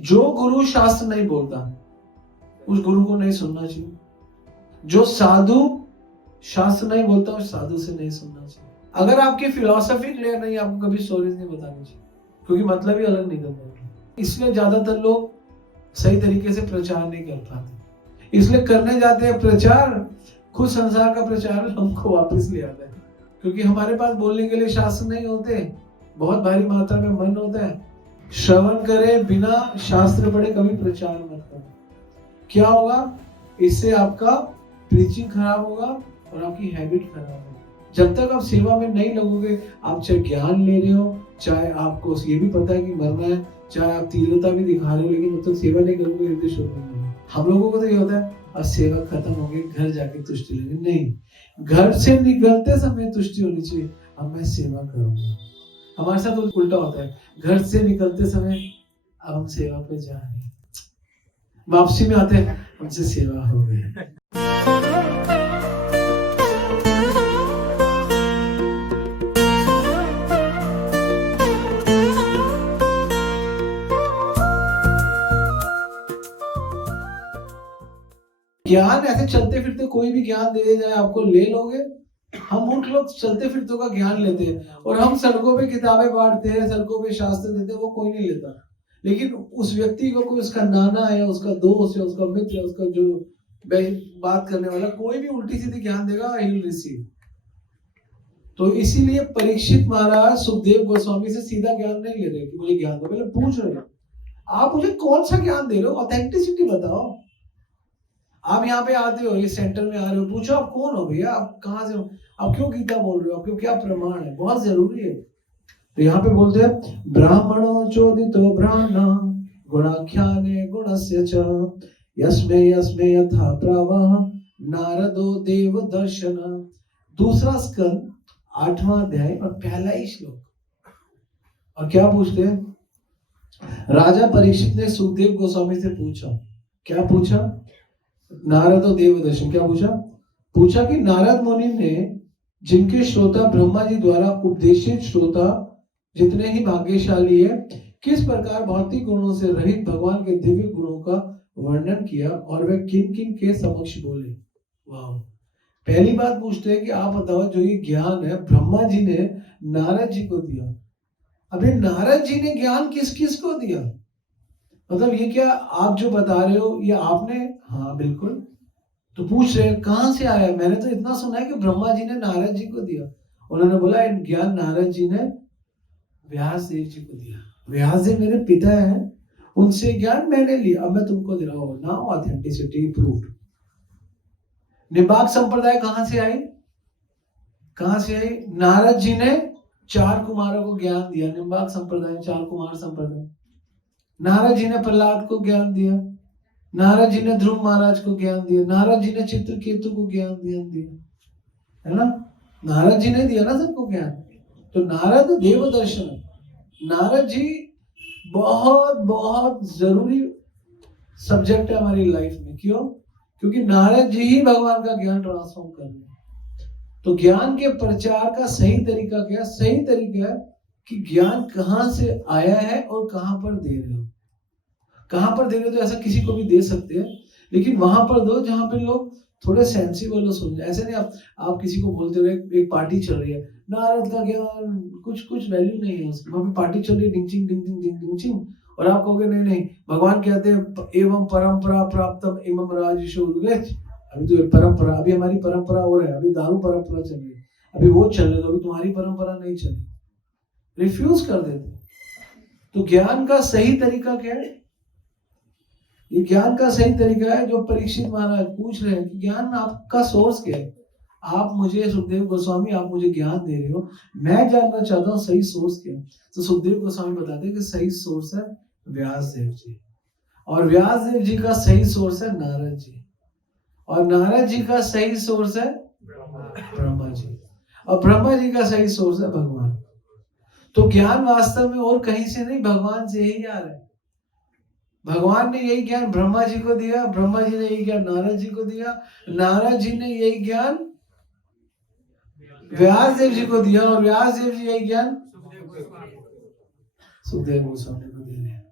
जो गुरु शास्त्र नहीं बोलता उस गुरु को नहीं सुनना चाहिए। जो साधु शास्त्र नहीं बोलता उस साधु से नहीं सुनना चाहिए। अगर आपकी फिलॉसफी क्लियर नहीं, आपको कभी स्टोरीज नहीं बतानी चाहिए, क्योंकि मतलब ही अलग निकल जाएगा। इसलिए ज्यादातर लोग सही तरीके से प्रचार नहीं कर पाते, इसलिए करने जाते हैं प्रचार, खुद संसार का प्रचार हमको वापस ले आता है, क्योंकि हमारे पास बोलने के लिए शास्त्र नहीं होते, बहुत भारी मात्रा में मन होता है। श्रवण करे बिना शास्त्र पढ़े कभी प्रचार मत करो। क्या होगा? इससे आपका प्रीचिंग खराब होगा और आपकी हैबिट खराब होगी। जब तक आप सेवा में नहीं लगोगे, आप चाहे ज्ञान ले रहे हो, चाहे आपको ये भी पता है कि मरना है, चाहे आप तीव्रता भी दिखा रहे हो, लेकिन जब तक सेवा नहीं करोगे हृदय शुद्ध नहीं होगा। हम लोगों को तो ये होता है अब सेवा खत्म हो गई, घर जाके तुष्टि लेंगे। नहीं, घर से निकलते समय तुष्टि होनी चाहिए, अब मैं सेवा करूंगा। हमारे साथ उल्टा होता है, घर से निकलते समय अब हम सेवा पे जा रहे हैं, वापसी में आते हैं हमसे सेवा हो गई। ज्ञान ऐसे चलते फिरते कोई भी ज्ञान दे जाए आपको, ले लोगे। हम मूर्ख लोग चलते फिरते का ज्ञान लेते हैं, और हम सड़कों पे किताबें बांटते हैं, सड़कों पे शास्त्र देते हैं, वो कोई नहीं लेता। लेकिन उस व्यक्ति को, कोई उसका नाना है, उसका दोस्त है, उसका मित्र है, उसका जो बात करने वाला, कोई भी उल्टी सीधी ज्ञान देगा, ही विल रिसीव। तो इसीलिए परीक्षित महाराज सुखदेव गोस्वामी से सीधा ज्ञान नहीं ले रहे कि मुझे ज्ञान दो, पहले पूछ रहे हैं आप मुझे कौन सा ज्ञान दे रहे हो, ऑथेंटिसिटी बताओ। आप यहाँ पे आते हो, ये सेंटर में आ रहे हो, पूछो आप कौन हो भैया, आप कहाँ से हो, आप क्यों गीता बोल रहे हो, आपके क्या प्रमाण है, बहुत जरूरी है। तो यहाँ पे बोलते हैं ब्राह्मणो चोदितो ब्राह्मणा गुणाख्याने गुणस्य च यस्मे यस्मे यथा प्रवाह नारदो देव दर्शन। दूसरा स्कंद 8वां अध्याय और पहला ही श्लोक। और क्या पूछते हैं? राजा परीक्षित ने सुखदेव गोस्वामी से पूछा, क्या पूछा? नारद और देव दर्शन। क्या पूछा? पूछा कि नारद मुनि ने, जिनके श्रोता ब्रह्मा जी द्वारा उपदेशित श्रोता जितने ही भाग्यशाली है, किस प्रकार भौतिक गुणों से रहित भगवान के दिव्य गुणों का वर्णन किया और वे किन किन के समक्ष बोले। वाह! पहली बात पूछते हैं कि आप बताओ, जो ये ज्ञान है ब्रह्मा जी ने नारद जी को दिया, अभी नारद जी ने ज्ञान किस किस को दिया? मतलब ये क्या आप जो बता रहे हो ये आपने? हाँ बिल्कुल। तो पूछ रहे कहां से आया? मैंने तो इतना सुना है कि ब्रह्मा जी ने नारद जी को दिया। उन्होंने बोला ज्ञान नारद जी ने व्यास देव जी को दिया। व्यास देव मेरे पिता हैं, उनसे ज्ञान मैंने लिया, अब मैं तुमको दे रहा हूं। Now authenticity proved. निम्बार्क संप्रदाय कहां से आई? कहां से आई? नारद जी ने 4 कुमारों को ज्ञान दिया। निम्बार्क संप्रदाय 4 कुमार संप्रदाय। नारद जी ने प्रहलाद को ज्ञान दिया, नारद जी ने ध्रुव महाराज को ज्ञान दिया, नारद जी ने चित्रकेतु को ज्ञान दिया, है ना? नारद जी ने दिया ना सबको ज्ञान। तो नारद देव दर्शन, नारद जी बहुत बहुत जरूरी सब्जेक्ट है हमारी लाइफ में। क्यों? क्योंकि नारद जी ही भगवान का ज्ञान ट्रांसफॉर्म कर रहे हैं। तो ज्ञान के प्रचार का सही तरीका क्या? सही तरीका है कि ज्ञान कहां से आया है और कहां पर दे रहे हो। कहां पर दे रहे हो तो ऐसा किसी को भी दे सकते हैं, लेकिन वहां पर दो जहां पे लोग थोड़े सेंसिबल हो, सुन। ऐसे नहीं आप किसी को बोलते हुए, एक पार्टी चल रही है, नारद का ज्ञान कुछ वैल्यू नहीं है उसकी, वहां पे पार्टी चल रही है, डिंचिंग डिंचिंग डिंचिंग डिंचिंग, और आप कहोगे नहीं नहीं, भगवान कहते हैं एवं परंपरा प्राप्तम एवं राजशो। अभी तो परंपरा, अभी हमारी परंपरा हो रहा है, अभी दारू परंपरा चल रही है, अभी वो चल रही है, अभी तुम्हारी परंपरा नहीं चली, रिफ्यूज कर देते। तो ज्ञान का सही तरीका क्या है? ये ज्ञान का सही तरीका है जो परीक्षित महाराज पूछ रहे हैं कि ज्ञान आपका सोर्स क्या है? आप मुझे, सुखदेव गोस्वामी, आप मुझे ज्ञान दे रहे हो, मैं जानना चाहता हूँ सही सोर्स क्या है। तो सुखदेव गोस्वामी बताते हैं कि सही सोर्स है व्यास देव जी, और व्यास देव जी का सही सोर्स है नारद जी, और नारद जी का सही सोर्स है ब्रह्मा जी, और ब्रह्मा जी का सही सोर्स है भगवान। तो ज्ञान वास्तव में और कहीं से नहीं, भगवान से ही आ रहा है। भगवान ने यही ज्ञान ब्रह्मा जी को दिया, ब्रह्मा जी ने यही ज्ञान नारद जी को दिया, नारद जी ने यही ज्ञान व्यास देव जी को दिया, और व्यास देव जी यही ज्ञान सुखदेव गोस्वामी को दे रहे हैं।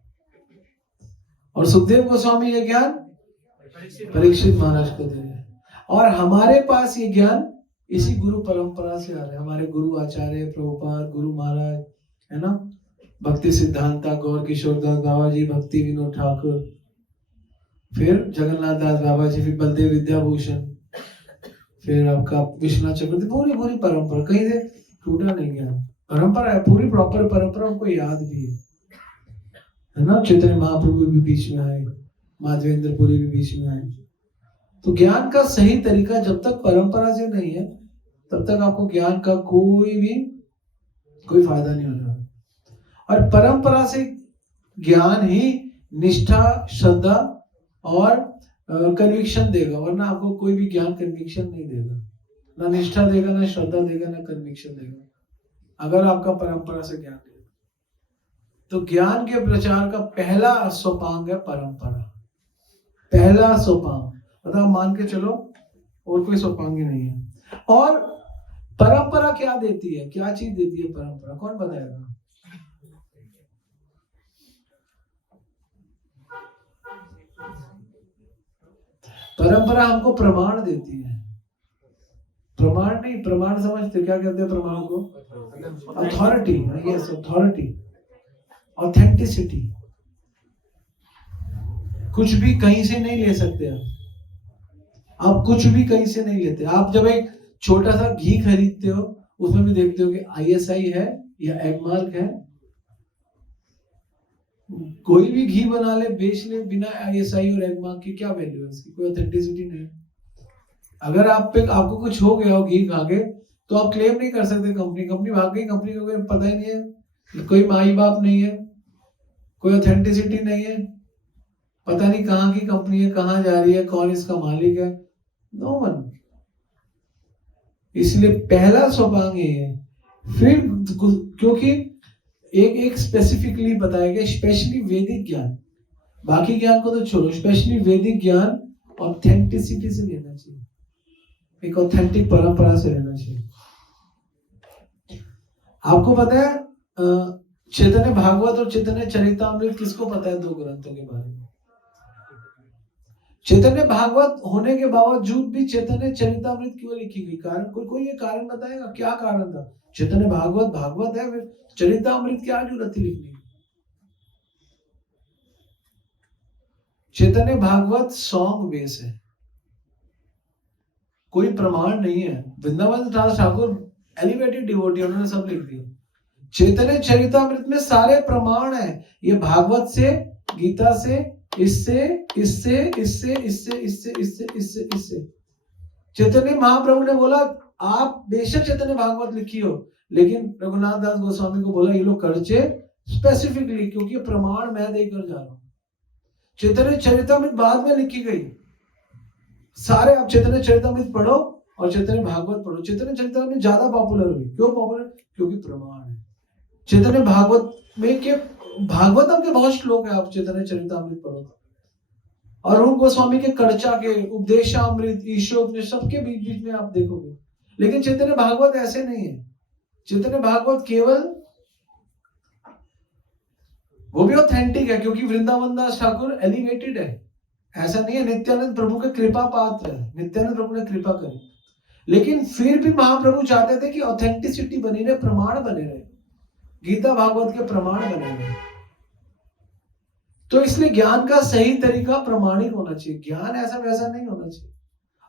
और सुखदेव गोस्वामी ये ज्ञान परीक्षित महाराज को दे रहे हैं। और हमारे पास ये ज्ञान इसी गुरु परंपरा से आ रहा है। हमारे गुरु आचार्य प्रभुपाद, गुरु महाराज, है ना, भक्ति सिद्धांता गौर किशोर दास बाबा जी, भक्ति विनोद ठाकुर, फिर जगन्नाथ दास बाबा जी, फिर बलदेव विद्याभूषण, फिर आपका विश्वनाथ चक्रवर्ती, पूरी पूरी परंपरा, कहीं से टूटा नहीं गया। परंपरा है पूरी, प्रॉपर परंपरा, हमको याद भी है ना। चैतन्य महाप्रभु भी बीच में आए, माधवेंद्र पुरी भी बीच में आए। तो ज्ञान का सही तरीका जब तक परंपरा से नहीं है तब तक आपको ज्ञान का कोई फायदा नहीं होगा। और परंपरा से ज्ञान ही निष्ठा, श्रद्धा और कन्विक्शन देगा, वरना आपको कोई भी ज्ञान कन्विक्शन नहीं देगा, ना निष्ठा देगा, ना श्रद्धा देगा, ना कन्विक्शन देगा, अगर आपका परंपरा से ज्ञान देगा। तो ज्ञान के प्रचार का पहला सोपांग है परंपरा, पहला सोपांग, मतलब मान के चलो और कोई सोपांग ही नहीं है। और परंपरा क्या देती है, क्या चीज देती है परंपरा, कौन बताएगा? परंपरा हमको प्रमाण देती है। प्रमाण नहीं, प्रमाण समझते क्या कहते हैं प्रमाण को? Authority, yes, authority, authenticity. कुछ भी कहीं से नहीं ले सकते आप कुछ भी कहीं से नहीं लेते। आप जब एक छोटा सा घी खरीदते हो, उसमें भी देखते हो कि ISI है या एगमार्क है। कोई भी घी बना ले, बेच ले, बिना ISI और एगमार्क की क्या वैल्यू है उसकी? कोई ऑथेंटिसिटी नहीं। अगर आपको कुछ हो गया हो घी खा के, तो आप क्लेम नहीं कर सकते कंपनी भाग गई, कंपनी को कोई पता ही नहीं है, कोई माई बाप नहीं है, कोई ऑथेंटिसिटी नहीं है, पता नहीं कहाँ की कंपनी है, कहाँ जा रही है, कौन इसका मालिक है, नो वन। इसलिए पहला सोपांग ये है। फिर क्योंकि एक स्पेसिफिकली बताया गया, स्पेशली वैदिक ज्ञान, बाकी ज्ञान को तो छोड़ो, स्पेशली वैदिक ज्ञान ऑथेंटिसिटी से लेना चाहिए, एक ऑथेंटिक परंपरा से लेना चाहिए। आपको पता है चैतन्य भागवत और चैतन्य चरितामृत किसको पता है? दो ग्रंथों के बारे में। चैतन्य भागवत होने के बावजूद भी चैतन्य चरितामृत क्यों लिखी गई? कारण कोई ये कारण बताएगा? क्या कारण था? चैतन्य भागवत है, फिर चरितामृत क्या जरूरत थी लिखने की? चैतन्य भागवत सॉन्ग बेस है, कोई प्रमाण नहीं है। वृंदावन दास ठाकुर एलिवेटेड डिवोटी, उन्होंने सब लिख दिया। चैतन्य चरितामृत में सारे प्रमाण है, ये भागवत से, गीता से, इससे इससे इससे इससे इससे इससे इससे इससे। चैतन्य महाप्रभु ने बोला आप बेशक चैतन्य भागवत लिखी हो, लेकिन रघुनाथ दास गोस्वामी को बोला ये लोग खर्चे स्पेसिफिकली, क्योंकि प्रमाण मैं देकर जा रहा हूं। चैतन्य चरितामृत बाद में लिखी गई। सारे आप चैतन्य चरितामृत पढ़ो और चैतन्य भागवत पढ़ो। चैतन्य चरितामृत ज्यादा पॉपुलर हुई, क्यों पॉपुलर? क्योंकि प्रमाण है। चैतन्य भागवत में के भागवतम के बहुत श्लोक है, आप चैतन्य चरितामृत पढ़ो। और रूप गोस्वामी के कर्चा के, उपदेशामृत, ईशोपनिषद, सबके बीच बीच में आप देखोगे। लेकिन चैतन्य भागवत ऐसे नहीं है। चैतन्य भागवत केवल, वो भी ऑथेंटिक है क्योंकि वृंदावन दास ठाकुर एलिवेटेड है, ऐसा नहीं है। नित्यानंद प्रभु का कृपा पात्र है, नित्यानंद प्रभु ने कृपा करी, लेकिन फिर भी महाप्रभु चाहते थे कि ऑथेंटिसिटी बनी रहे, प्रमाण बने रहे, गीता भागवत के प्रमाण बने रहे। तो इसलिए ज्ञान का सही तरीका प्रमाणिक होना चाहिए, ज्ञान ऐसा वैसा नहीं होना चाहिए।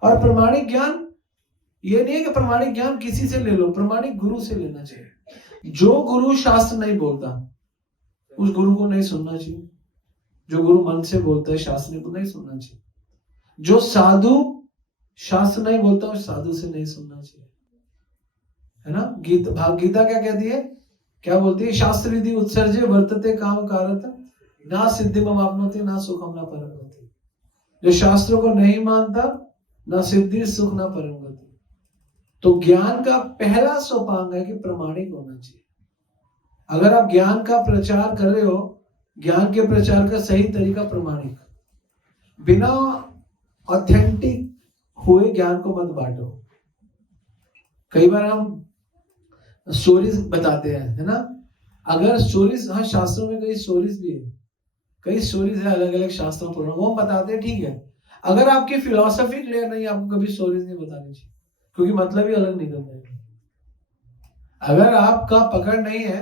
और प्रमाणिक ज्ञान ये नहीं है कि प्रमाणिक ज्ञान किसी से ले लो, प्रमाणिक गुरु से लेना चाहिए। जो गुरु शास्त्र नहीं बोलता उस गुरु को नहीं सुनना चाहिए। जो गुरु मन से बोलता है शास्त्र को नहीं सुनना चाहिए। जो साधु शास्त्र नहीं बोलता उस साधु से नहीं सुनना चाहिए, है ना। गीता क्या कहती है, क्या बोलती है? शास्त्र विधि उत्सर्जे वर्तते काम कारत ना सिद्धि मवाप्नोति ना सुखम ना परम गति। जो शास्त्रों को नहीं मानता ना सिद्धि सुख ना परम गति। तो ज्ञान का पहला सोपांग है कि प्रमाणिक होना चाहिए। अगर आप ज्ञान का प्रचार कर रहे हो, ज्ञान के प्रचार का सही तरीका प्रमाणिक, बिना ऑथेंटिक हुए ज्ञान को मत बांटो। कई बार हम स्टोरीज बताते हैं, है ना। अगर स्टोरीज, हाँ शास्त्रों में कई स्टोरीज भी है, कई स्टोरीज है अलग अलग शास्त्रों पर, वो हम बताते हैं, ठीक है। अगर आपकी फिलॉसफी क्लियर नहीं, आपको कभी स्टोरीज नहीं बतानी चाहिए, क्योंकि मतलब ही अलग निकलता है। अगर आपका पकड़ नहीं है,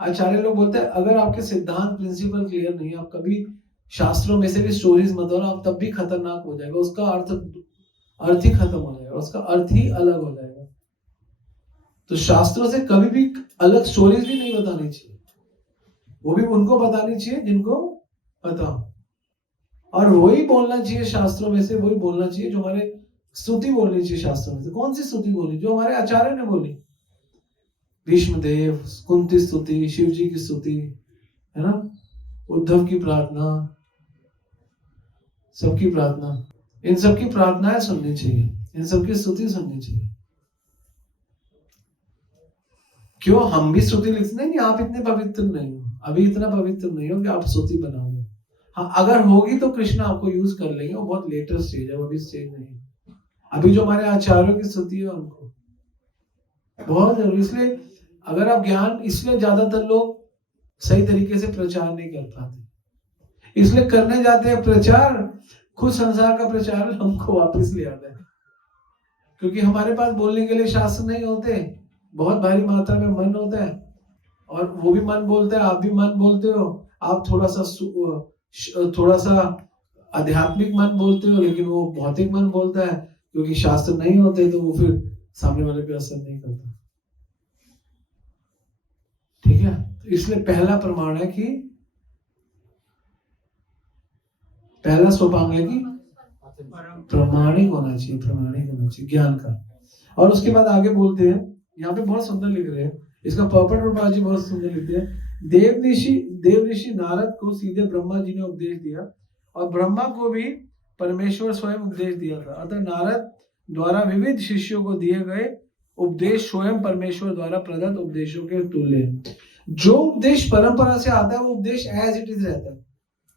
आचार्य लोग बोलते हैं अगर आपके सिद्धांत प्रिंसिपल क्लियर नहीं है, आप कभी शास्त्रों में से भी स्टोरीज मत दो, आप तब भी खतरनाक हो जाएगा, उसका अर्थ ही खत्म हो जाएगा, उसका अर्थ ही अलग हो जाएगा। तो शास्त्रों से कभी भी अलग स्टोरीज भी नहीं बतानी चाहिए, वो भी उनको बतानी चाहिए जिनको पता, और वही बोलना चाहिए शास्त्रों में से, वही बोलना चाहिए जो हमारे स्तुति बोलनी चाहिए शास्त्रों में से। कौन सी स्तुति बोलनी? जो हमारे आचार्य ने बोली, भीष्म देव, कुंती स्तुति, शिव जी की स्तुति, है ना, उद्धव की प्रार्थना, सबकी प्रार्थना, इन सबकी प्रार्थनाएं सुननी चाहिए, इन सबकी स्तुति सुननी चाहिए। क्यों? हम भी स्तुति लिखते नहीं, आप इतने पवित्र नहीं हो, अभी इतना पवित्र नहीं हो कि आप स्तुति बना दो। हाँ, अगर होगी तो कृष्ण आपको यूज कर लेंगे, वो बहुत लेटर स्टेज है, वो अभी स्टेज नहीं। अभी जो हमारे आचार्यों की स्तुति है उनको बहुत जरूरी, इसलिए अगर आप ज्ञान, इसलिए ज्यादातर लोग सही तरीके से प्रचार नहीं कर पाते, इसलिए करने जाते हैं प्रचार, खुद संसार का प्रचार हमको वापस ले आता है, क्योंकि हमारे पास बोलने के लिए शास्त्र नहीं होते, बहुत भारी मात्रा में मन होता है, और वो भी मन बोलता है, आप भी मन बोलते हो, आप थोड़ा सा आध्यात्मिक मन बोलते हो, लेकिन वो भौतिक मन बोलता है, क्योंकि शास्त्र नहीं होते तो वो फिर सामने वाले पे असर नहीं करता। ठीक है, तो इसलिए पहला प्रमाण है कि, पहला सोपांग है कि प्रमाणिक होना चाहिए, प्रमाणिक होना चाहिए ज्ञान का। और उसके बाद आगे बोलते हैं, यहाँ पे बहुत सुंदर लिख रहे हैं, इसका पर्पट प्रभा जी बहुत सुंदर लिखते हैं। देव ऋषि नारद को सीधे ब्रह्मा जी ने उपदेश दिया, और ब्रह्मा को भी परमेश्वर स्वयं उपदेश दिया था, अतः नारद द्वारा विविध शिष्यों को दिए गए उपदेश स्वयं परमेश्वर द्वारा प्रदत्त उपदेशों के तुल्य। जो उपदेश परंपरा से आता है वो उपदेश एज इट इज रहता है,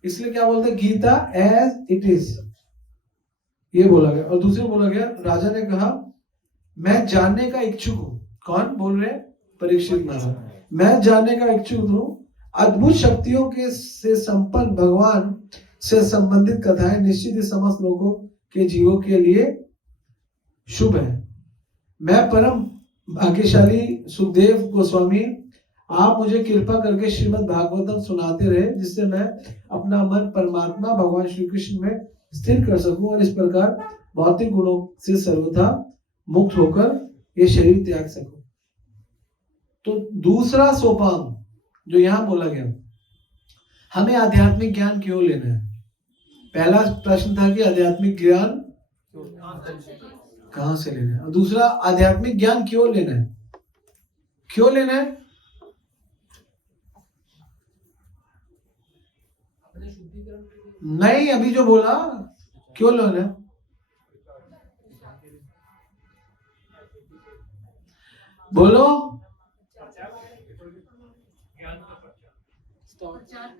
इसलिए क्या बोलते हैं, गीता एज इट इज, ये बोला गया। और दूसरे बोला गया, राजा ने कहा मैं जानने का इच्छुक हूं। कौन बोल रहे हैं? परीक्षित महाराज। मैं जानने का इच्छुक हूं, अद्भुत शक्तियों के से संपन्न भगवान से संबंधित कथाएं निश्चित ही समस्त लोगों के जीवों के लिए शुभ है। मैं परम भाग्यशाली सुखदेव गोस्वामी, आप मुझे कृपा करके श्रीमद् भागवतम सुनाते रहे, जिससे मैं अपना मन परमात्मा भगवान श्री कृष्ण में स्थिर कर सकूं, और इस प्रकार भौतिक गुणों से सर्वथा मुक्त होकर ये शरीर त्याग सकूं। तो दूसरा सोपान जो यहां बोला गया, हमें आध्यात्मिक ज्ञान क्यों लेना है? पहला प्रश्न था कि आध्यात्मिक ज्ञान कहां से लेना है, और दूसरा आध्यात्मिक ज्ञान क्यों लेना है? क्यों लेना है? नहीं, अभी जो बोला क्यों लेना है? बोलो।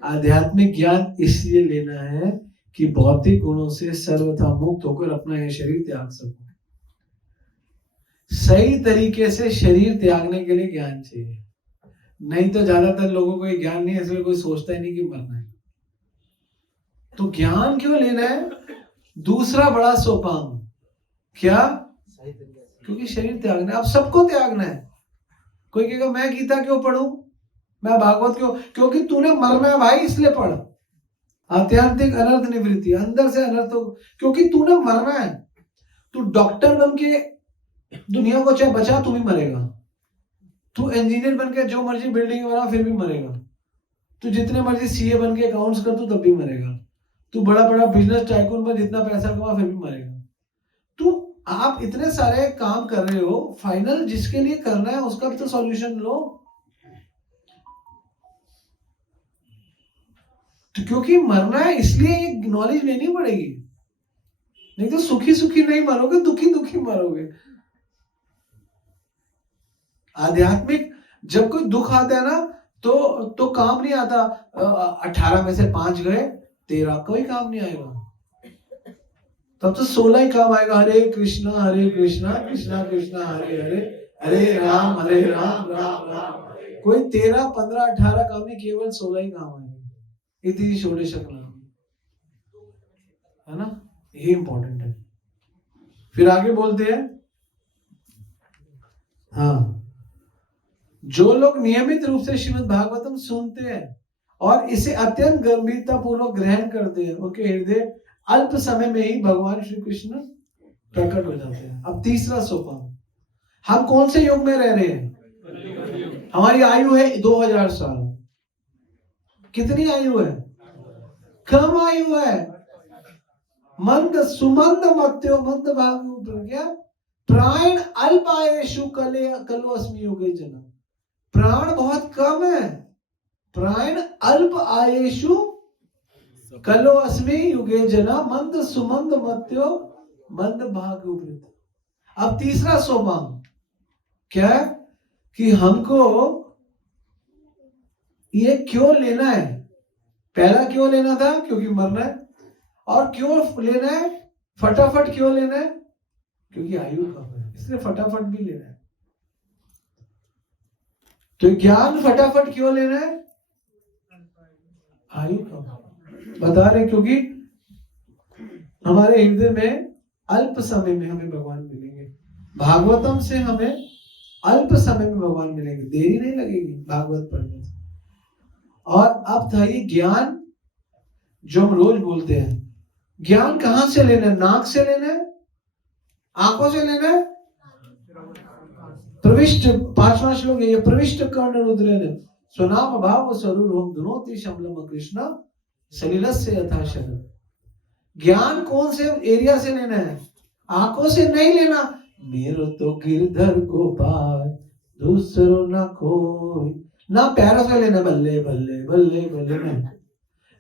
आध्यात्मिक ज्ञान इसलिए लेना है कि भौतिक गुणों से सर्वथा मुक्त होकर अपना यह शरीर त्याग सको। सही तरीके से शरीर त्यागने के लिए ज्ञान चाहिए, नहीं तो ज्यादातर लोगों को ये ज्ञान नहीं है, इसलिए कोई सोचता ही नहीं कि मरना है। तो ज्ञान क्यों लेना है? दूसरा बड़ा सोपान क्या? क्योंकि शरीर त्यागना है, अब सबको त्यागना है। कोई कहेगा मैं गीता क्यों पढ़ूं, मैं भागवत क्यों? क्योंकि तूने मरना है भाई, इसलिए पढ़। आत्यांतिक अनर्थ निवृत्ति, अंदर से अनर्थ हो, क्योंकि तूने मरना है। तू डॉक्टर बन के दुनिया को चाहे बचा, तू भी मरेगा। तू इंजीनियर बन के जो मर्जी बिल्डिंग बना, फिर भी मरेगा। तू जितने मर्जी सीए बन के अकाउंट्स कर, तू तब भी मरेगा। तू बड़ा बड़ा बिजनेस टाइकून में जितना पैसा कमा, फिर भी मरेगा। तू आप इतने सारे काम कर रहे हो, फाइनल जिसके लिए करना है उसका भी तो सॉल्यूशन लो। तो क्योंकि मरना है इसलिए एक नॉलेज लेनी पड़ेगी, नहीं तो सुखी सुखी नहीं मरोगे, दुखी दुखी मरोगे। आध्यात्मिक जब कोई दुख आता है ना, तो काम नहीं आता। 18 में से 5 गए, 13 कोई काम नहीं आएगा, तब तो 16 ही काम आएगा। हरे कृष्णा कृष्णा कृष्णा हरे हरे, हरे राम राम राम राम। कोई 13, 15, 18 काम नहीं, केवल 16 ही काम आएंगे। इति षोडशकला, है ना, ये इंपॉर्टेंट है। फिर आगे बोलते हैं, हाँ, जो लोग नियमित रूप से श्रीमद् भागवतम सुनते हैं और इसे अत्यंत गंभीरता पूर्वक ग्रहण करते हैं, उनके हृदय अल्प समय में ही भगवान श्री कृष्ण प्रकट हो जाते हैं। अब तीसरा सोपान, हम कौन से युग में रह रहे हैं? हमारी आयु है 2000 साल। कितनी आयु है? कम आयु है। मंद सुमंद मत्यो मंद भागु, क्या प्राण अल्प आयेषु कलो अस्मि युगे जना। प्राण बहुत कम है, प्राण अल्प आयेषु कलो अस्मि युगे जना, मंद सुमंद मत्यो मंद भाग्यो। अब तीसरा सोपान क्या है कि हमको ये क्यों लेना है? पहला क्यों लेना था? क्योंकि मरना है। और क्यों लेना है? फटाफट क्यों लेना है? क्योंकि आयु कम है, इसलिए फटाफट भी लेना है। तो ज्ञान फटाफट क्यों लेना है? आयु कम बता रहे, क्योंकि हमारे हृदय में अल्प समय में हमें भगवान मिलेंगे। भागवतम से हमें अल्प समय में भगवान मिलेंगे, देरी नहीं लगेगी भागवत पढ़ने से। और अब था ये ज्ञान जो हम रोज बोलते हैं, ज्ञान कहां से लेना है? नाक से लेना है? आंखों से लेना है? प्रविष्ट, 5वां श्लोक है ये, प्रविष्ट कर्ण रुद्रेण स्वनाम भाव स्वरूप दुनोति शमलम कृष्ण सलिलस्य यथा शरद। ज्ञान कौन से एरिया से लेना है? आंखों से नहीं लेना। मेरो तो गिरधर गोपाल दूसरो ना कोई। ना पैरों से लेना, बल्ले बल्ले बल्ले बल्ले नहीं।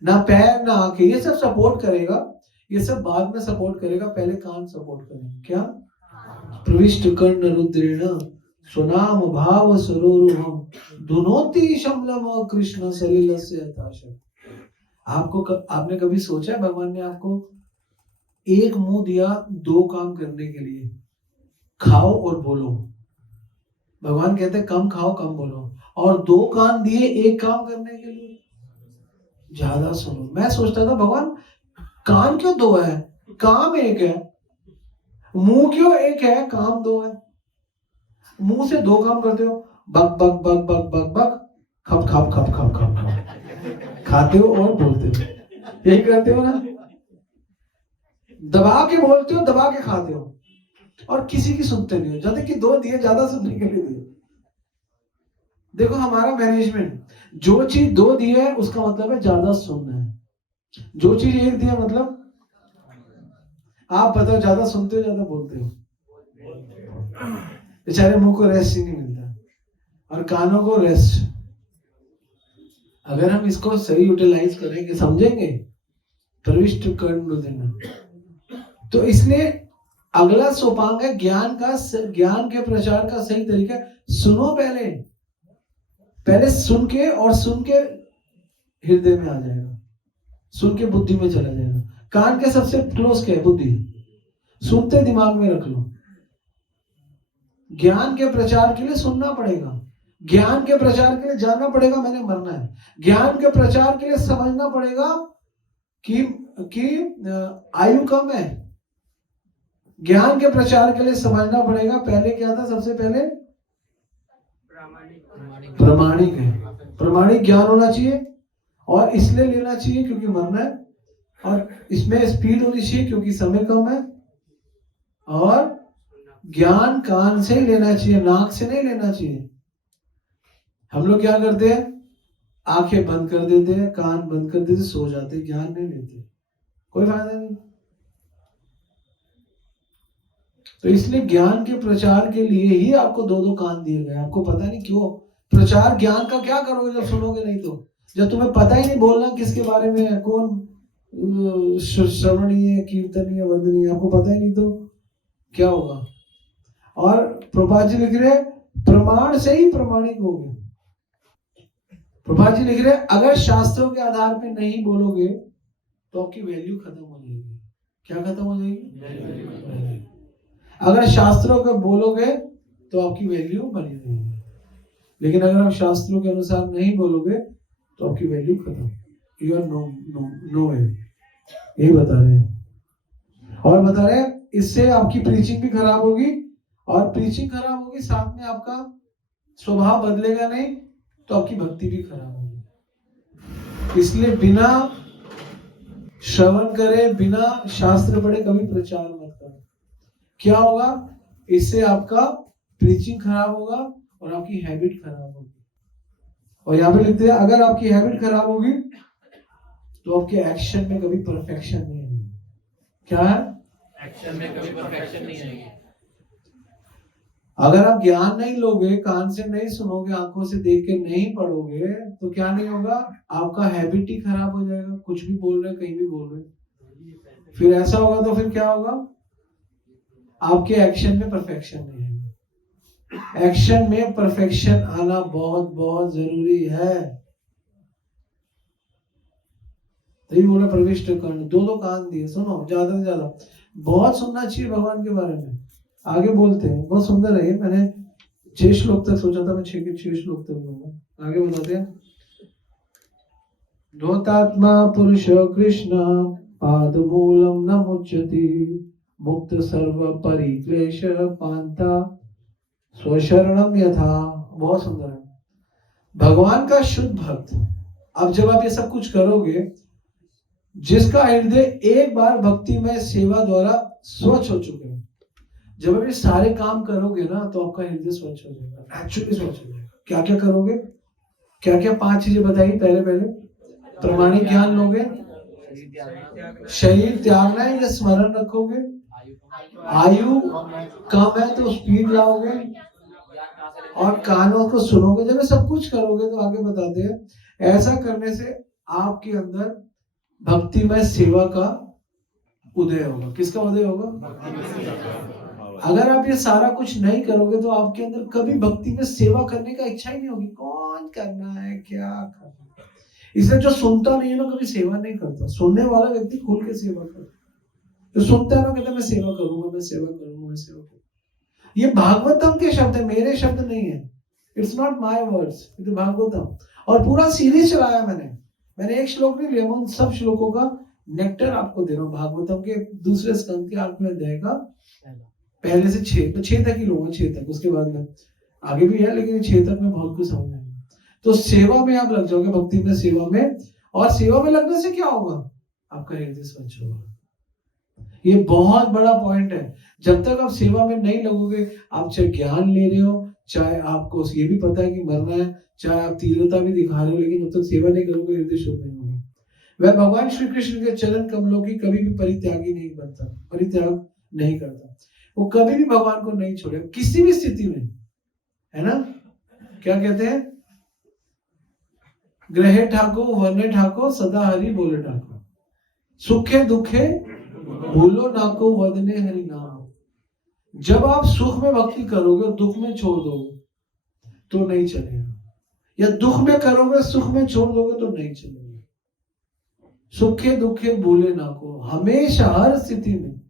ना पैर ना आंखें, ये सब सपोर्ट करेगा, ये सब बाद में सपोर्ट करेगा, पहले कान सपोर्ट करेंगे। क्या? प्रविष्ट कर्ण रुद्रेण स्वनाम भाव सरोरुहम दुनोति शमलम कृष्ण सलिलस्य यथा शरद। आपने कभी सोचा है भगवान ने आपको एक मुंह दिया 2 काम करने के लिए, खाओ और बोलो। भगवान कहते हैं कम खाओ कम बोलो। और 2 कान दिए एक काम करने के लिए, ज्यादा सुनो। मैं सोचता था भगवान कान क्यों 2 है? काम एक है। मुंह क्यों एक है? काम 2 है। मुंह से 2 काम करते हो, बक बक बक बक बक बक, खप खप खप खप खप, खाते हो और बोलते हो, यही करते हो ना। दबा के बोलते हो, दबा के खाते हो, और किसी की सुनते नहीं हो। जब तक कि 2 दिए ज्यादा सुनने के लिए दिए। देखो हमारा मैनेजमेंट, जो चीज 2 दी है उसका मतलब है ज्यादा सुनना है। जो चीज 1 दिया मतलब आप बताओ ज्यादा सुनते हो ज्यादा बोलते हो। बेचारे मुंह को रेस्ट ही नहीं मिलता और कानों को रेस्ट। अगर हम इसको सही यूटिलाइज करेंगे, समझेंगे, प्रविष्ट कर्ण देना। तो इसलिए अगला सोपान है ज्ञान का, ज्ञान के प्रचार का सही तरीका। सुनो, पहले सुन के, और सुन के हृदय में आ जाएगा, सुन के बुद्धि में चला जाएगा। कान के सबसे क्लोज क्या है? बुद्धि। सुनते दिमाग में रख लो। ज्ञान के प्रचार के लिए सुनना पड़ेगा, ज्ञान के प्रचार के लिए जानना पड़ेगा मैंने मरना है, ज्ञान के प्रचार के लिए समझना पड़ेगा कि आयु कम है, ज्ञान के प्रचार के लिए समझना पड़ेगा पहले क्या था? सबसे पहले प्रामाणिक है, प्रामाणिक ज्ञान होना चाहिए। और इसलिए लेना चाहिए क्योंकि मरना है, और इसमें स्पीड होनी चाहिए क्योंकि समय कम है। और ज्ञान कान से ही लेना चाहिए, नाक से नहीं लेना चाहिए। हम लोग क्या करते हैं? आंखें बंद कर देते हैं, कान बंद कर देते, सो जाते, ज्ञान नहीं लेते, कोई फायदा नहीं। तो इसलिए ज्ञान के प्रचार के लिए ही आपको 2-2 कान दिए गए। आपको पता नहीं क्यों प्रचार ज्ञान का क्या करोगे जब सुनोगे नहीं तो? जब तुम्हें पता ही नहीं बोलना किसके बारे में है, कौन श्रवणीय, कीर्तनीय, वंदनीय, आपको पता ही नहीं तो क्या होगा? और प्रभुपाद जी लिख रहे प्रमाण से ही प्रमाणिक हो गए। प्रभुपाद जी लिख रहे अगर शास्त्रों के आधार पे नहीं बोलोगे तो आपकी वैल्यू खत्म हो जाएगी। क्या खत्म हो जाएगी? अगर शास्त्रों को बोलोगे तो आपकी वैल्यू बनी रहेगी, लेकिन अगर आप शास्त्रों के अनुसार नहीं बोलोगे तो आपकी वैल्यू खत्म। You are no no no way, यही बता रहे हैं। और बता रहे हैं इससे आपकी प्रीचिंग भी खराब होगी, और प्रीचिंग खराब होगी साथ में आपका स्वभाव बदलेगा नहीं, तो आपकी भक्ति भी खराब होगी। इसलिए बिना श्रवण करे, बिना शास्त्र पढ़े कभी प्रचार मत करो। क्या होगा? इससे आपका प्रीचिंग खराब होगा और आपकी हैबिट खराब होगी। और यहाँ पे लिखते हैं अगर आपकी हैबिट खराब होगी तो आपके एक्शन में कभी परफेक्शन नहीं आएगी। क्या है? एक्शन में कभी परफेक्शन नहीं आएगी। अगर आप ज्ञान नहीं लोगे, कान से नहीं सुनोगे, आंखों से देख के नहीं पढ़ोगे, तो क्या नहीं होगा? आपका हैबिट ही खराब हो जाएगा। कुछ भी बोल रहे, कहीं भी बोल रहे, फिर ऐसा होगा तो फिर क्या होगा? आपके एक्शन में परफेक्शन नहीं आएगा। एक्शन में परफेक्शन आना बहुत बहुत जरूरी है। तभी बोला प्रविष्ट कर्ण, दो कान दिए, सुनो ज्यादा से ज्यादा, बहुत सुनना चाहिए भगवान के बारे में। आगे बोलते हैं, बहुत सुंदर है। मैंने 6 श्लोक तक सोचा था, मैं 6 श्लोक तक बोलूंगा। आगे बताते हैं, धोतात्मा पुरुष कृष्ण पाद मूलम न मुच्यति मुक्त सर्व परिक्लेश पांता स्वशरणम यथा। बहुत सुंदर है। भगवान का शुद्ध भक्त, अब जब आप ये सब कुछ करोगे, जिसका हृदय एक बार भक्ति में सेवा द्वारा स्वच्छ हो चुके हैं, जब आप ये सारे काम करोगे ना, तो आपका हृदय स्वच्छ हो जाएगा, एक्चुअली स्वच्छ हो जाएगा। क्या क्या करोगे? क्या क्या 5 चीजें बताई पहले? प्रमाणिक ज्ञान लोगे, शरीर त्यागना है, ये स्मरण रखोगे, आयु कम है तो स्पीड लाओगे, और कानों को सुनोगे। जब ये सब कुछ करोगे तो आगे बताते हैं, ऐसा करने से आपके अंदर भक्ति में सेवा का उदय होगा। किसका उदय होगा? अगर आप ये सारा कुछ नहीं करोगे तो आपके अंदर कभी भक्ति में सेवा करने का इच्छा ही नहीं होगी। कौन करना है, क्या करना है। इसलिए जो सुनता नहीं है ना, कभी सेवा नहीं करता। सुनने वाला व्यक्ति खुल के सेवा करता। जो सुनता है ना, कहता मैं सेवा करूंगा, मैं सेवा करूंगा, मैं सेवा करूंगा। ये भागवतम के शब्द है, मेरे शब्द नहीं है। It's not my words, it is Bhagavatam. और पूरा सीरीज चलाया मैंने एक श्लोक नहीं लिया, मैं उन सब श्लोकों का नेक्टर आपको दे रहा हूँ। भागवतम के दूसरे स्कंद के 8वें अध्याय का पहले से 6 तक ही लूंगा, 6 तक। उसके बाद में आगे भी है, लेकिन 6 तक में बहुत कुछ समझ आएगा। तो सेवा में आप लग जाओगे, भक्ति में, सेवा में। और सेवा में लगने से क्या होगा? आपका हृदय स्वच्छ होगा। ये बहुत बड़ा पॉइंट है। जब तक आप सेवा में नहीं लगोगे, आप चाहे ज्ञान ले रहे हो, चाहे आपको ये भी पता है कि मरना है, चाहे आप तीव्रता भी दिखा रहे हो, लेकिन जब तक सेवा नहीं करोगे, हृदय शुद्ध नहीं होगा। वह भगवान श्री कृष्ण के चरण कमलों की कभी भी परित्यागी नहीं बनता, परित्याग नहीं करता। वो कभी भी भगवान को नहीं छोड़े, किसी भी स्थिति में, है ना? क्या कहते हैं? ग्रहे ठाको वने ठाको सदा हरि बोले ठाको, सुखे दुखे भूलो नाको वदने हरि नाम। जब आप सुख में भक्ति करोगे और दुख में छोड़ दोगे तो नहीं चलेगा, या दुख में करोगे सुख में छोड़ दोगे तो नहीं चलेगा। सुखे दुखे भूले नाको, हमेशा हर स्थिति में,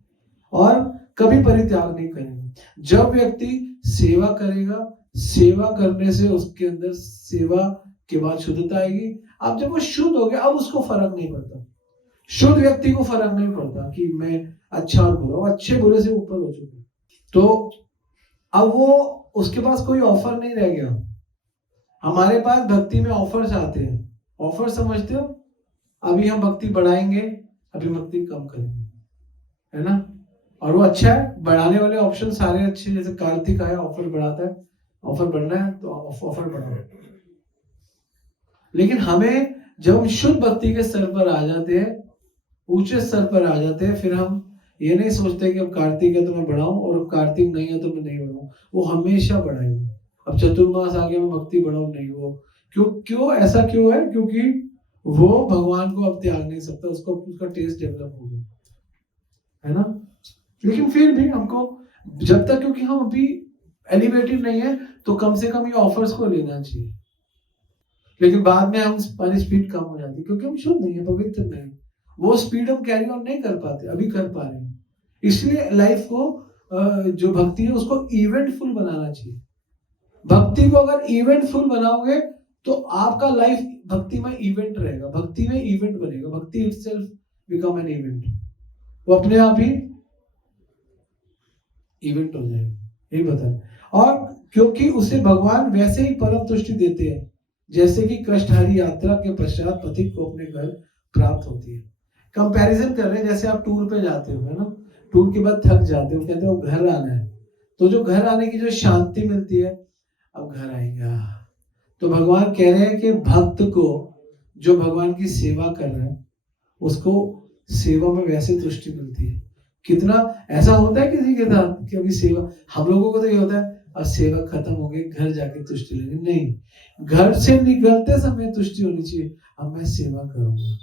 और कभी परित्याग नहीं करेगा। जब व्यक्ति सेवा करेगा, सेवा करने से उसके अंदर सेवा के बाद शुद्धता आएगी। अब जब वो शुद्ध हो गया, अब उसको फर्क नहीं पड़ता। शुद्ध व्यक्ति को फर्क नहीं पड़ता कि मैं अच्छा और बुरा, वो अच्छे बुरे से ऊपर हो चुके। तो अब वो, उसके पास कोई ऑफर नहीं रह गया। हमारे पास भक्ति में ऑफर्स आते हैं। ऑफर समझते हो? अभी हम भक्ति बढ़ाएंगे, अभी भक्ति कम करेंगे, है ना? और वो अच्छा है, बढ़ाने वाले ऑप्शन सारे अच्छे। जैसे कार्तिक आया, ऑफर बढ़ाता है, ऑफर बढ़ना है तो ऑफर बढ़ाओ। लेकिन हमें जब हम शुद्ध भक्ति के स्तर पर आ जाते हैं, ऊंचे स्तर पर आ जाते हैं, फिर हम ये नहीं सोचते कि अब कार्तिक है तो मैं बढ़ाऊं, और अब कार्तिक नहीं है तो मैं नहीं बढ़ाऊं। वो हमेशा बढ़ाएगा। अब चतुर्मास आगे में भक्ति बढ़ाऊं नहीं, वो क्यों ऐसा क्यों है? क्योंकि वो भगवान को अब त्याग नहीं सकता, उसको उसका टेस्ट डेवलप हो गया, है ना? लेकिन फिर भी हमको जब तक, क्योंकि हम अभी एलिवेटेड नहीं है, तो कम से कम ये ऑफर्स को लेना चाहिए। लेकिन बाद में हमारी स्पीड कम हो जाती है, क्योंकि हम शुद्ध नहीं है, पवित्र नहीं। वो स्पीड हम कैरी ऑन नहीं कर पाते, अभी कर पा रहे हैं। इसलिए लाइफ को, जो भक्ति है, उसको इवेंटफुल बनाना चाहिए। भक्ति को अगर इवेंटफुल बनाओगे तो आपका लाइफ भक्ति में इवेंट रहेगा, भक्ति में इवेंट बनेगा, भक्ति इटसेल्फ बिकम एन इवेंट, वो अपने आप ही इवेंट हो जाएगा, यही बता है। और क्योंकि उसे भगवान वैसे ही परम तुष्टि देते हैं जैसे कि कष्टहारी यात्रा के पश्चात पथिक को अपने घर प्राप्त होती है। कंपैरिजन कर रहे हैं, जैसे आप टूर पे जाते हो, है ना, टूर के बाद थक जाते हो, कहते हो घर आना है, तो जो घर आने की जो शांति मिलती है, अब घर आएगा। तो भगवान कह रहे हैं कि भक्त को जो भगवान की सेवा कर रहे हैं उसको सेवा में वैसे तुष्टि मिलती है। कितना ऐसा होता है किसी के साथ कि अभी सेवा, हम लोगों को तो ये होता है अब सेवा खत्म हो गई, घर जाके तुष्टि लेंगे, नहीं, घर से निकलते समय तुष्टि होनी चाहिए, अब मैं सेवा करूंगा।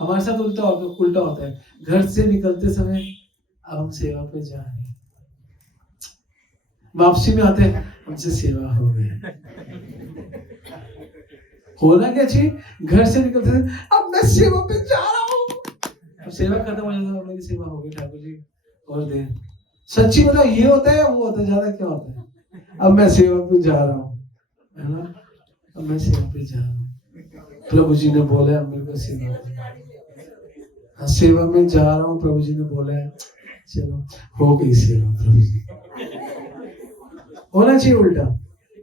हमारे साथ उल्टा होता है, घर से निकलते समय अब हम सेवा पे जा रहे हैं, वापसी में आते हैं हमसे सेवा हो गई। होना क्या चाहिए, घर से निकलते समय अब मैं सेवा पे जा रहा हूँ, अब सेवा खत्म हो जाता है, मेरी सेवा हो गई ठाकुर जी, और देर। सच्ची मतलब ये होता है, वो होता है, ज्यादा क्या होता है, अब मैं सेवा पे जा रहा हूँ, है ना, अब मैं सेवा पे जा रहा हूँ, प्रभु जी ने बोला अब मेरे को सेवा, हाँ सेवा में जा रहा हूँ, प्रभु जी ने बोला है, चलो हो गई सेवा, प्रभु जी। होना चाहिए उल्टा,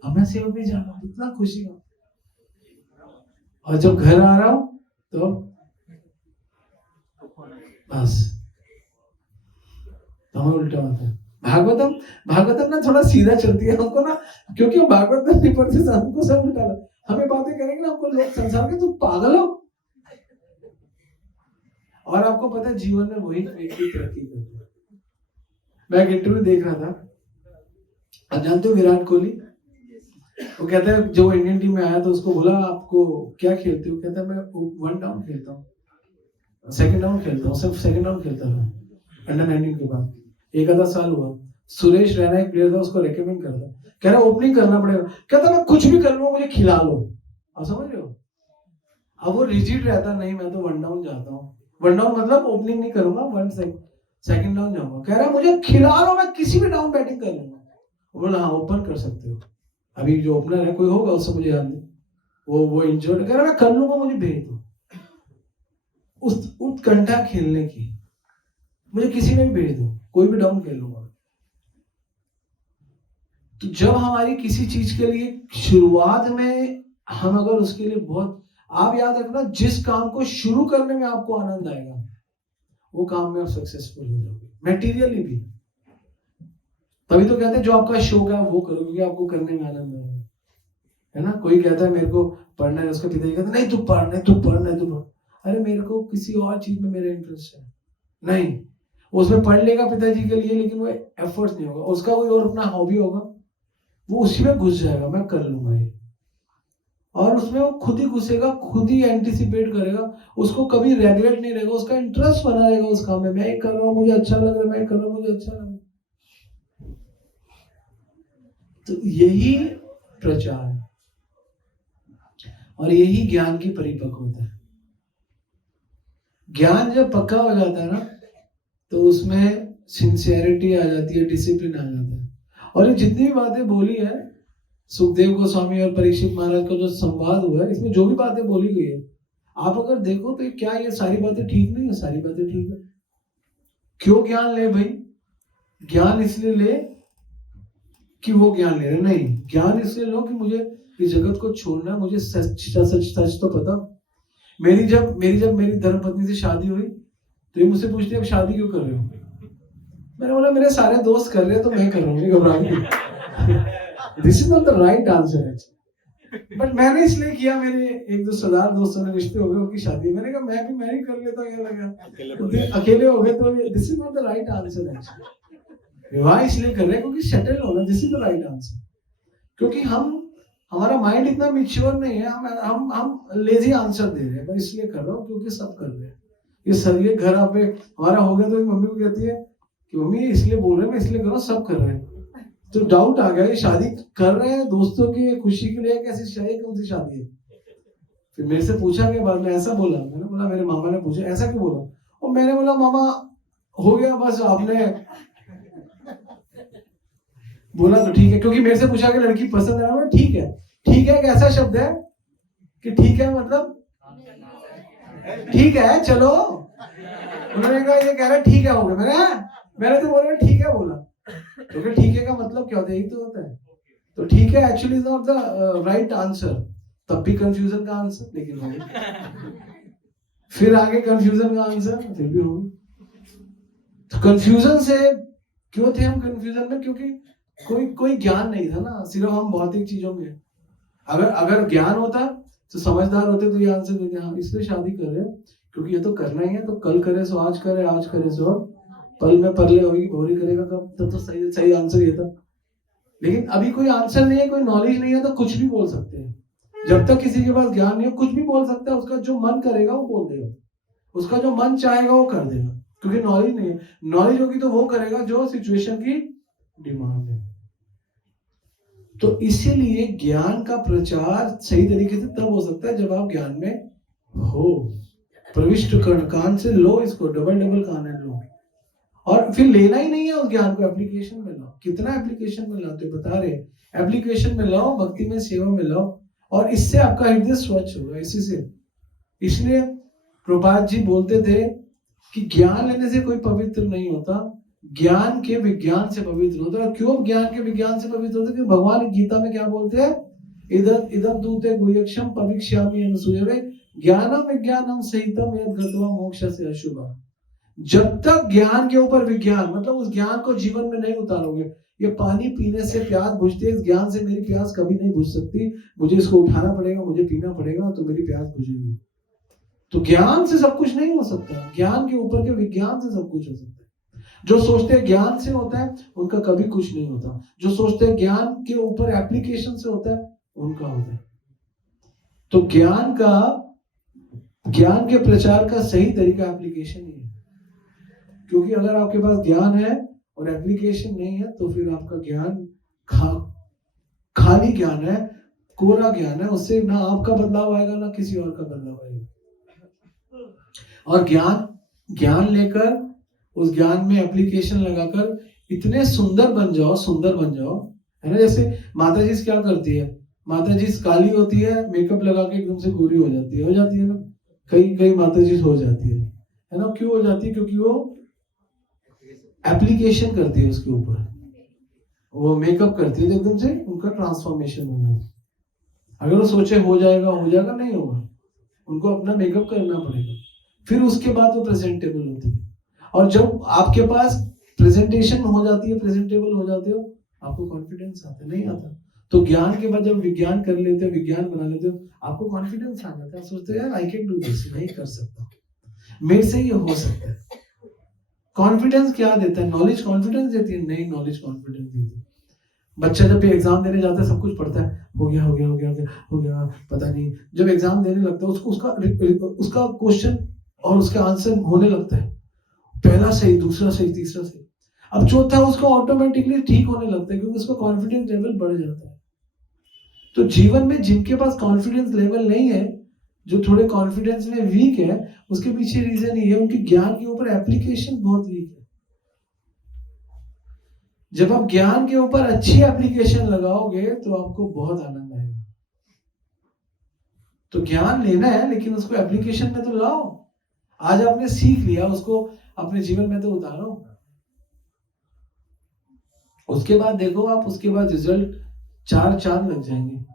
अब मैं सेवा पे जा रहा हूँ, इतना खुशी हो, और जब घर आ रहा हूँ तो बस, हमें उल्टा होता है। भागवतम ना थोड़ा सीधा चलती है हमको ना, क्योंकि हम भागवतम नहीं पढ़ते, हमको सब उल्टा, हमें बातें करेंगे ना, हमको लोग संसार के तुम पागल हो, और आपको पता है जीवन में वही व्यक्ति तरक्की करता है। मैं एक इंटरव्यू देख रहा था, आप जानते हो विराट कोहली, वो कहता है जो इंडियन टीम में आया तो उसको बोला आपको क्या खेलते हो, कहता है मैं 1 डाउन खेलता हूँ, 2nd डाउन खेलता हूँ, सिर्फ 2nd डाउन खेलता था अंडर 19 के बाद, 1 आधा साल हुआ। सुरेश रैना एक प्लेयर था, उसको रेकमेंड कर रहा, कह रहा ओपनिंग करना पड़ेगा, कहता मैं कुछ भी कर लूँ, मुझे खिला लो, आप समझ रहे हो। अब वो रिजिड रहता, नहीं मैं तो 1 डाउन जाता हूँ, 1 डाउन मतलब ओपनिंग नहीं करूंगा, 2nd डाउन जाऊंगा, कह रहा मुझे खिला लो, मैं किसी भी डाउन बैटिंग कर लूंगा। बोला हाँ ओपन कर सकते हो, अभी जो ओपनर है कोई होगा उससे मुझे याद नहीं, वो इंजर्ड, कह रहा मैं कर लूंगा, मुझे भेज दो उस उत्कंठा खेलने की, मुझे किसी में भी भेज दो, कोई भी डाउन खेल लूंगा। तो जब हमारी किसी चीज के लिए शुरुआत में हम अगर उसके लिए बहुत, आप याद रखना जिस काम को शुरू करने में आपको आनंद आएगा वो काम में आप सक्सेसफुल हो जाओगे, मेटीरियली भी। तभी तो कहते हैं जो आपका शौक है वो करो, क्योंकि आपको करने में आनंद आएगा, है ना। कोई कहता है मेरे को पढ़ना है, उसका पिताजी कहता है नहीं तू पढ़ना है, अरे मेरे को किसी और चीज में मेरा इंटरेस्ट है, नहीं, उसमें पढ़ लेगा पिताजी के लिए, लेकिन वो एफर्ट्स नहीं होगा, उसका कोई और अपना हॉबी होगा, वो उसी में घुस जाएगा, मैं कर लूंगा ये, और उसमें वो खुद ही घुसेगा, खुद ही एंटिसिपेट करेगा, उसको कभी रेगरेट नहीं रहेगा, उसका इंटरेस्ट बना रहेगा उस काम में, मैं ये कर रहा हूँ मुझे अच्छा लग रहा है, मैं कर रहा हूँ मुझे अच्छा लग रहा है। तो यही प्रचार है और यही ज्ञान की परिपक्वता है। ज्ञान जब पक्का हो जाता है ना तो उसमें सिंसियरिटी आ जाती है, डिसिप्लिन आ जाता है। और ये जितनी भी बातें बोली है सुखदेव गोस्वामी और परीक्षित महाराज का जो संवाद हुआ है, इसमें जो भी बातें बोली गई है, आप अगर देखो तो क्या ये सारी बातें ठीक नहीं है? सारी बातें ठीक है। क्यों ज्ञान ले भाई? ज्ञान इसलिए ले कि वो ज्ञान ले रहे, नहीं, ज्ञान इसलिए लो कि मुझे इस जगत को छोड़ना है, मुझे सच तो पता। मेरी जब मेरी धर्मपत्नी से शादी हुई तो ये मुझसे पूछती है अब शादी क्यों कर रहे हो? मैंने बोला मेरे सारे दोस्त कर रहे हैं तो मैं कर रहा हूँ, घबराऊंगी। This is not the right answer actually, but मैंने इसलिए किया, मेरे एक दो सरदार दोस्तों ने रिश्ते हो गए, उनकी शादी, मैंने कहा मैं भी कर लेता हूँ, ये लगा अकेले हो गए तो this is not the right answer actually. विवाह इसलिए कर रहे हैं क्योंकि सेटल होना, this is the right answer. क्योंकि हमारा माइंड इतना मैच्योर नहीं है, हम लेजी आंसर दे रहे हैं, मैं इसलिए कर रहा हूँ क्योंकि सब कर रहे हैं। ये घर आप हमारा हो गया तो मम्मी को कहती है कि मम्मी इसलिए बोल रहे हैं, मैं इसलिए कर रहा हूँ, सब कर रहे हैं। तो डाउट आ गया, ये शादी कर रहे हैं दोस्तों की खुशी के लिए, कैसी शादी, कौन सी शादी है? फिर मेरे से पूछा के बाद में ऐसा बोला, मैंने बोला मेरे मामा ने पूछा ऐसा क्यों बोला, और मैंने बोला मामा हो गया बस, आपने बोला तो ठीक है, क्योंकि मेरे से पूछा कि लड़की पसंद है, ठीक है, ठीक है कैसा शब्द है? कि ठीक है मतलब ठीक है चलो, उन्होंने कहा ये कह रहा है ठीक है हो गया, मैंने तो बोला ठीक है बोला, तो फिर ठीक है का मतलब क्या होता है, यही तो होता है। तो ठीक है actually is not the right answer, तब भी कंफ्यूजन का आंसर, लेकिन हो गया। फिर आगे कंफ्यूजन का आंसर, फिर भी हो गया। तो कंफ्यूजन से क्यों थे हम कंफ्यूजन में, क्योंकि कोई ज्ञान नहीं था ना, सिर्फ हम भौतिक चीजों में। अगर ज्ञान होता तो समझदार होते तो ये आंसर देते, हाँ इसलिए शादी कर रहे हैं क्योंकि ये तो करना ही है, तो कल करे सो आज करे, आज करे सो पल में परले होगी, भोरी करेगा कब, तो सही आंसर ये था। लेकिन अभी कोई आंसर नहीं है, कोई नॉलेज नहीं है, तो कुछ भी बोल सकते हैं। जब तक किसी के पास ज्ञान नहीं है, कुछ भी बोल सकता है, उसका जो मन करेगा वो बोल देगा, उसका जो मन चाहेगा वो कर देगा, क्योंकि नॉलेज नहीं है। नॉलेज होगी तो वो करेगा जो सिचुएशन की डिमांड है। तो इसीलिए ज्ञान का प्रचार सही तरीके से तब हो सकता है जब आप ज्ञान में हो, प्रविष्ट कान से लो इसको, डबल कान है लो, और फिर लेना ही नहीं है उस ज्ञान को, एप्लीकेशन में लाओ। कितना एप्लीकेशन में लाते बता रहे, एप्लीकेशन में लाओ, भक्ति में सेवा में लाओ, और इससे आपका हृदय स्वच्छ होगा, इसी से। इसलिए प्रभुपाद जी बोलते थे कि ज्ञान लेने से कोई पवित्र नहीं होता, ज्ञान के विज्ञान से पवित्र होता है। क्यों ज्ञान के विज्ञान से पवित्र होता है? क्योंकि भगवान गीता में क्या बोलते हैं, इदं दूते गुह्यक्षम पविक्ष्यामि अनसूयवे ज्ञानम विज्ञानम सहितम यद् गत्वा मोक्षस्य अशुभः। जब तक ज्ञान के ऊपर विज्ञान, मतलब उस ज्ञान को जीवन में नहीं उतारोगे, ये पानी पीने से प्यास बुझती है, इस ज्ञान से मेरी प्यास कभी नहीं बुझ सकती, मुझे इसको उठाना पड़ेगा, मुझे पीना पड़ेगा तो मेरी प्यास बुझेगी। तो ज्ञान से सब कुछ नहीं हो सकता, ज्ञान के ऊपर के विज्ञान से सब कुछ हो सकता है। जो सोचते हैं ज्ञान से होता है उनका कभी कुछ नहीं होता, जो सोचते हैं ज्ञान के ऊपर एप्लीकेशन से होता है उनका होता है। तो ज्ञान के प्रचार का सही तरीका एप्लीकेशन ही है, क्योंकि अगर आपके पास ज्ञान है और एप्लीकेशन नहीं है तो फिर आपका ज्ञान खाली ज्ञान है, कोरा ज्ञान है, उससे ना आपका बदलाव आएगा ना किसी और का बदलाव आएगा। और ज्ञान लेकर उस ज्ञान में एप्लीकेशन लगाकर इतने सुंदर बन जाओ, है ना। जैसे माता जी क्या करती है, माता जी काली होती है, मेकअप लगा के एकदम से गोरी हो जाती है ना। कई माता जी हो जाती है ना। क्यों हो जाती है? क्योंकि वो एप्लीकेशन करती है उसके ऊपर, वो मेकअप करती है, एकदम से उनका ट्रांसफॉर्मेशन हो जाता है। अगर वो सोचे हो जाएगा नहीं होगा, उनको अपना मेकअप करना पड़ेगा, फिर उसके बाद वो प्रेजेंटेबल होती है। और जब आपके पास प्रेजेंटेशन हो जाती है, प्रेजेंटेबल हो जाते हो, आपको कॉन्फिडेंस आता नहीं आता। तो ज्ञान के बाद जब विज्ञान कर लेते हो, विज्ञान बना लेते हो, आपको कॉन्फिडेंस आ जाता है, सोचते हो यार आई कैन डू दिस, मैं कर सकता, मेरे से ये हो सकता है। कॉन्फिडेंस क्या देता है? नॉलेज कॉन्फिडेंस देती है? नहीं, नॉलेज कॉन्फिडेंस देती है। बच्चा जब भी एग्जाम देने जाता है सब कुछ पढ़ता है, हो गया पता नहीं, जब एग्जाम देने लगता है उसका क्वेश्चन और उसका आंसर होने लगता है, पहला सही, दूसरा सही, तीसरा सही, अब चौथा उसका ऑटोमेटिकली ठीक होने लगता है, क्योंकि उसका कॉन्फिडेंस लेवल बढ़ जाता है। तो जीवन में जिनके पास कॉन्फिडेंस लेवल नहीं है, जो थोड़े कॉन्फिडेंस में वीक है, उसके पीछे रीजन ये है उनकी ज्ञान के ऊपर एप्लीकेशन बहुत वीक है। जब आप ज्ञान के ऊपर अच्छी एप्लीकेशन लगाओगे तो आपको बहुत आनंद आएगा। तो ज्ञान लेना है, लेकिन उसको एप्लीकेशन में तो लाओ। आज आपने सीख लिया, उसको अपने जीवन में तो उतारो। उसके बाद देखो आप, उसके बाद रिजल्ट चार चांद लग जाएंगे।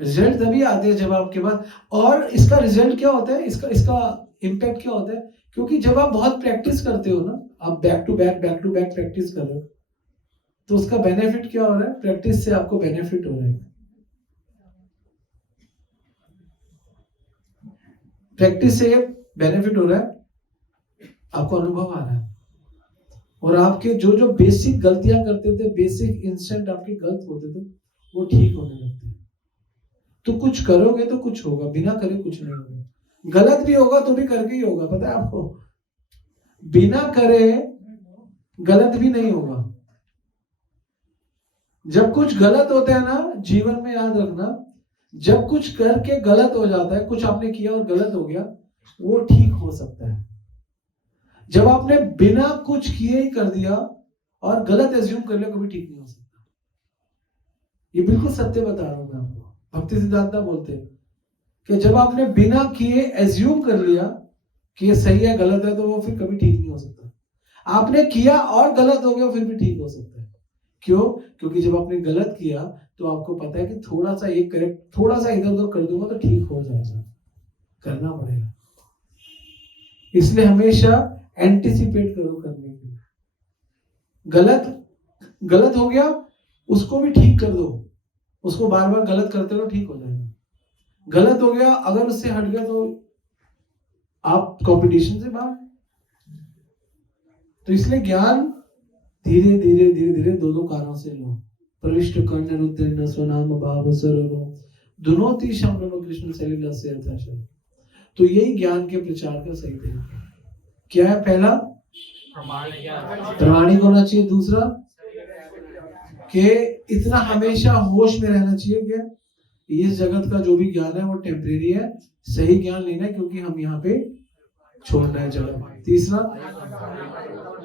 रिजल्ट तभी आते हैं जब आपके पास, और इसका रिजल्ट क्या होता है, इसका इम्पैक्ट क्या होता है, क्योंकि जब आप बहुत प्रैक्टिस करते हो ना, आप बैक टू बैक प्रैक्टिस कर रहे हो, तो उसका बेनिफिट क्या हो रहा है? प्रैक्टिस से आपको बेनिफिट हो रहा है। प्रैक्टिस से बेनिफिट हो रहा है, आपको अनुभव आ रहा है, और आपके जो बेसिक गलतियां करते थे, बेसिक इंस्टेंट आपके गलत होते थे, वो ठीक होने लगते हैं। तो कुछ करोगे तो कुछ होगा, बिना करे कुछ नहीं होगा। गलत भी होगा तो भी करके ही होगा, पता है आपको। बिना करे गलत भी नहीं होगा। जब कुछ गलत होता है ना, जीवन में याद रखना, जब कुछ करके गलत हो जाता है, कुछ आपने किया और गलत हो गया, वो ठीक हो सकता है। जब आपने बिना कुछ किए ही कर दिया और गलत एज्यूम कर लिया, कभी ठीक नहीं हो सकता। ये बिल्कुल सत्य बता रहा हूं मैं आपको। भक्ति सिद्धांत बोलते हैं कि जब आपने बिना किए एज्यूम कर लिया कि ये सही है गलत है, तो वो फिर कभी ठीक नहीं हो सकता। आपने किया और गलत हो गया, फिर भी ठीक हो सकता है। क्यों? क्योंकि जब आपने गलत किया तो आपको पता है कि थोड़ा सा एक करेक्ट, थोड़ा सा इधर उधर कर दूंगा तो ठीक हो जाएगा। करना पड़ेगा। इसलिए हमेशा एंटिसिपेट करो करने के लिए। गलत हो गया, उसको भी ठीक कर दो। उसको बार बार गलत करते रहो, ठीक हो जाएगा। गलत हो गया, अगर उससे हट गया तो आप कंपटीशन से बाहर। तो इसलिए ज्ञान धीरे धीरे धीरे धीरे दो कारणों से लो। प्रविष्ट कर्ण रुद्र स्वनाम भाव सरोरो दुनोति शम्रम कृष्ण सलिला से अर्थाशय। तो यही ज्ञान के प्रचार का सही तरीका है। क्या है? पहला प्रामाणिक होना चाहिए। दूसरा कि इतना हमेशा होश में रहना चाहिए कि इस जगत का जो भी ज्ञान है वो टेम्परेरी है, सही ज्ञान लेना है क्योंकि हम यहाँ पे छोड़ना है जगत। तीसरा,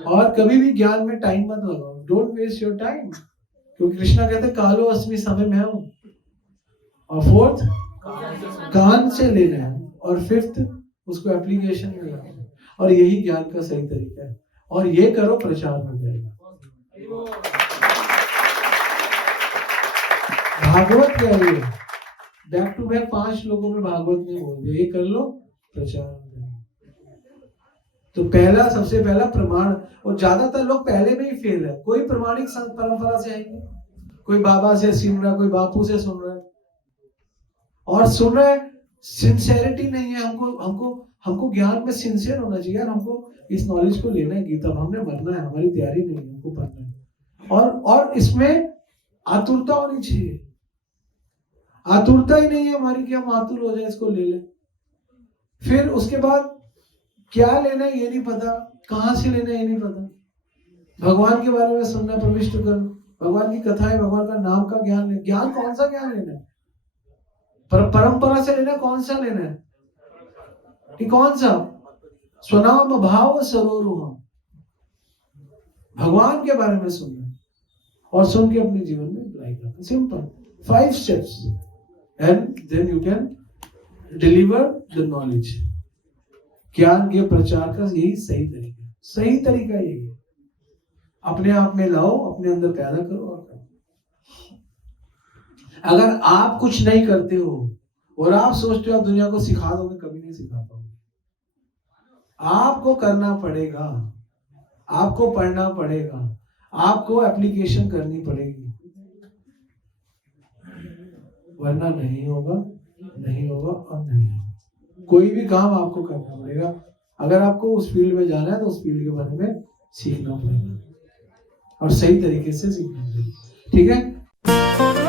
और कभी भी ज्ञान में टाइम मत लगाओ। डोंट वेस्ट योर टाइम, क्योंकि कृष्णा कहते कालो अस्मि, समय मैं हूं। और फोर्थ, कान से लेना है। और फिफ्थ, उसको एप्लीकेशन में लाना है। और यही ज्ञान का सही तरीका है। और ये करो, प्रचार हो जाएगा। भागवत कह रही है, बैक टू बैक 5 लोगों में भागवत ने बोल दिया, ये कर लो, प्रचार हो जाएगा। तो पहला, सबसे पहला प्रमाण। और ज्यादातर लोग पहले में ही फेल है। कोई प्रमाणिक संत परंपरा से आएंगे, कोई बाबा से सुन रहा है, कोई बापू से सुन रहा है, और सुन रहा है, सिंसेरिटी नहीं है। हमको ज्ञान में सिंसियर होना चाहिए यार। हमको इस नॉलेज को लेना है, गीता हमने मरना है, हमारी तैयारी नहीं है, हमको पढ़ना है। और इसमें आतुरता होनी चाहिए। आतुरता ही नहीं है हमारी कि हम आतुर हो जाए, इसको ले ले। फिर उसके बाद क्या लेना है ये नहीं पता, कहां से लेना है ये नहीं पता। भगवान के बारे में सुनना, प्रविष्ट कर, भगवान की कथाएं, भगवान का नाम का ज्ञान लेना। ज्ञान कौन सा ज्ञान लेना है? परंपरा से लेना, कौन सा लेना है कि कौन सा? स्वनाम भाव सरोरुहम, भगवान के बारे में सुनना और सुन के अपने जीवन में अप्लाई करना। Simple 5 steps and then you can deliver the knowledge. ज्ञान के प्रचार का यही सही तरीका, सही तरीका यही है। अपने आप में लाओ, अपने अंदर पैदा करो और करो। अगर आप कुछ नहीं करते हो और आप सोचते हो आप दुनिया को सिखा दोगे, कभी नहीं सिखा पाओगे। आपको करना पड़ेगा, आपको पढ़ना पड़ेगा, आपको एप्लीकेशन करनी पड़ेगी, वरना नहीं होगा, नहीं होगा और नहीं होगा। कोई भी काम आपको करना पड़ेगा। अगर आपको उस फील्ड में जाना है तो उस फील्ड के बारे में सीखना पड़ेगा और सही तरीके से सीखना पड़ेगा। ठीक है।